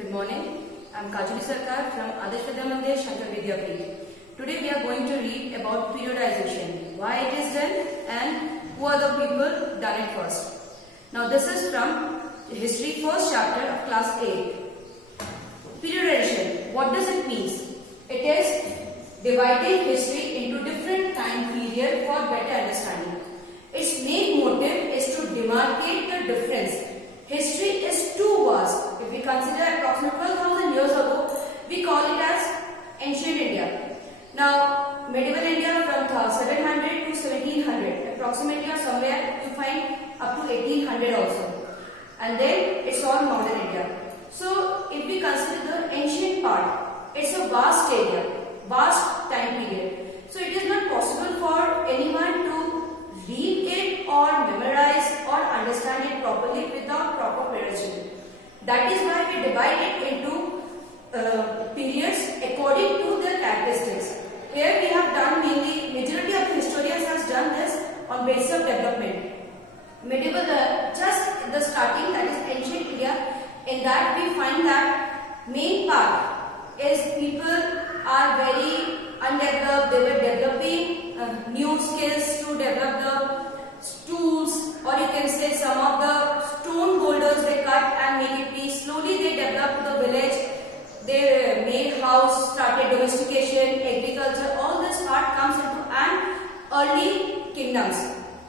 Good morning. I am Kajali Sarkar from Adarsh Vidya Mandir, Shankar Vidyapeeth. Today we are going to read about periodization, why it is done and who are the people done it first. Now this is from History first chapter of class 8. Periodization, what does it mean? It is dividing history into different time periods for better understanding. Its main motive is to demarcate the difference. History is too vast. If we consider approximately 12,000 years ago, we call it as ancient India. Now, medieval India from 700 to 1700, approximately or somewhere you find up to 1800 also. And then it's all modern India. So, if we consider the ancient part, it's a vast area, vast time period. So, it is not possible for anyone to read it or memorize or understand it properly without proper periodization. That is why we divide it into periods according to their characteristics. Here we have done mainly, majority of the historians has done this on basis of development. Medieval, just the starting, that is ancient India, in that we find that main part is people are very undeveloped, they were developing new skills to develop the tools, or you can say some of the stone boulders they cut and make it be. Slowly they developed the village, they made house, started domestication, agriculture, all this part comes into an early kingdoms.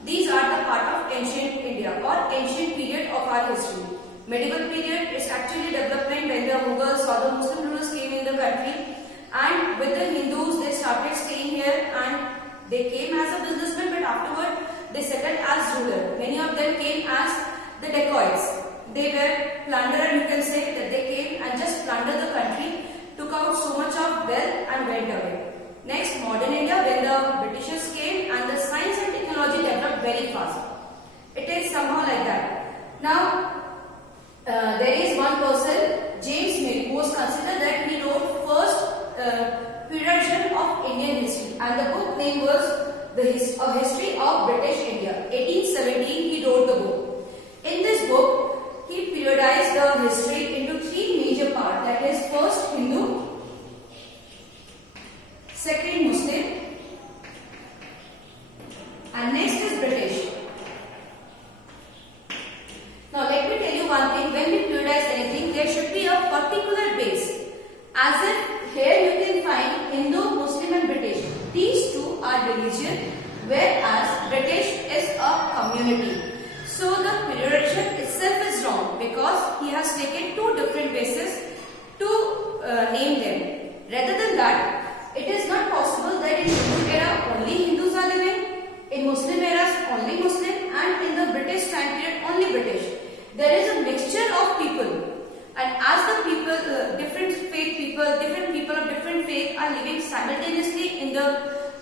These are the part of ancient India or ancient period of our history. Medieval period is actually development when the Mughals or the Muslim rulers came in the country, and with the Hindus they started staying here and they came as a businessman, but afterward they settled as ruler. Many of them came as the dacoits. They were plunderer, you can say that they came and just plundered the country, took out so much of wealth and went away. Next, modern India, when the Britishers came and the science and technology developed very fast. It is somehow like that. Now, there is one person, James Mill, who was considered that he wrote first periodization of Indian history, and the book name was A History of British India. 1817 he wrote the book. In this book, he periodized the history into three major parts, that is first Hindu, second Muslim, and next is British. Now let me tell you one thing, when we periodize anything, there should be a particular base. As if here you can find Hindu, Muslim and British. These two are religion, whereas British is a community. So the periodization itself is wrong because he has taken two different bases to name them. Rather than that, it is not possible that in Hindu era only Hindus are living, in Muslim eras only Muslim, and in the British time period only British. There is a mixture of people. And as the people, different people of different faith are living simultaneously in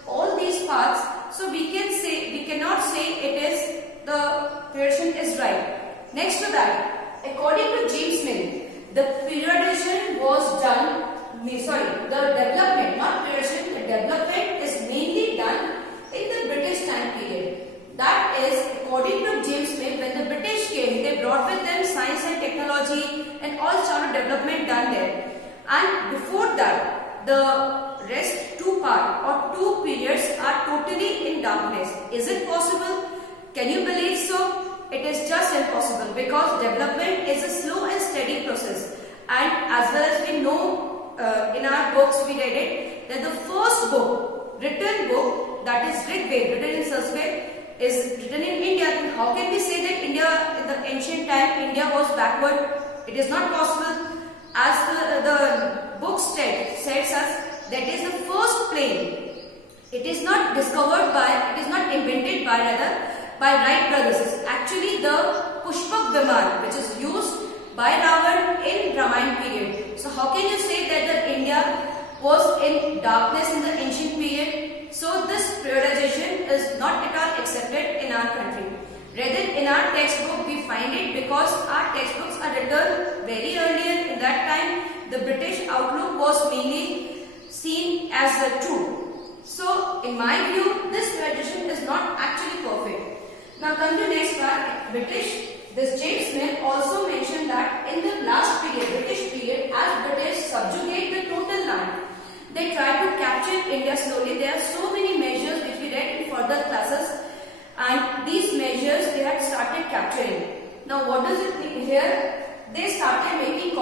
all these parts, so we cannot say it is the periodization is right. Next to that, according to James Mill, the periodization was done. The development, not periodization, the development is mainly done in the British time period. That is, according to James Mill, when the British came, they brought with them science and technology and all sort of development done there. And before that, the rest two parts or two periods are totally in darkness. Is it possible? Can you believe so? It is just impossible because development is a slow and steady process. And as well as we know in our books, we read it, that the first book, written book, that is Rig Veda, written in Sanskrit, is written in India. Then how can we say that India, in the ancient time, India was backward? It is not possible. As the book says us, that is the first plane. It is not discovered by, it is not invented by, rather, by Wright brothers. It's actually the Pushpak Viman, which is used by Ravan in Ramayana period. So how can you say that the India was in darkness in the ancient period? So this periodization is not at all accepted in our country. Rather, in our textbook we find it because our textbooks are written very earlier. In that time, the British outlook was mainly seen as the true. So, in my view, this periodization is not actually perfect. Now, come to next part, British. This James Mill also mentioned that in the last period, British period,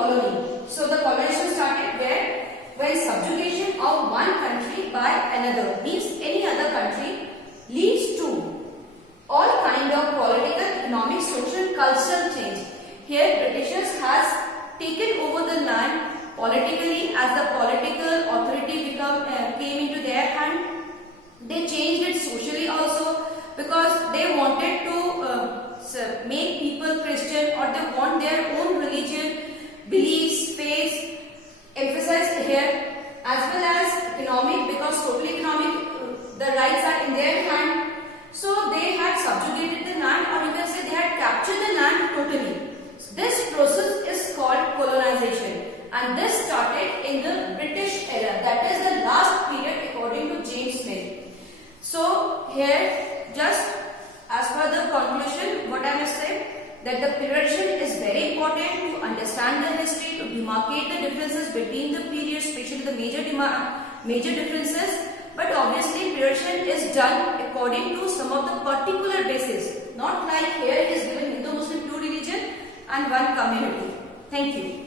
colony. So the colonization started where? When subjugation of one country by another, means any other country, leads to all kind of political, economic, social, cultural change. Here Britishers has taken over the land politically. As the political authority came into their hand, they changed it socially also, because they wanted to make people Christian, or they want their own religion, beliefs, faith emphasized here, as well as economic, because totally economic, the rights are in their hand. So they had subjugated the land, or you can say they had captured the land totally. This process is called colonization, and this started in the British era. That is the last period according to James Smith. So here, just as per the conclusion, what I must say, that the periodization is very important to understand the history, to demarcate the differences between the periods, especially the major differences. But obviously periodization is done according to some of the particular basis, not like here it is given Hindu, Muslim, two religion and one community. Thank you.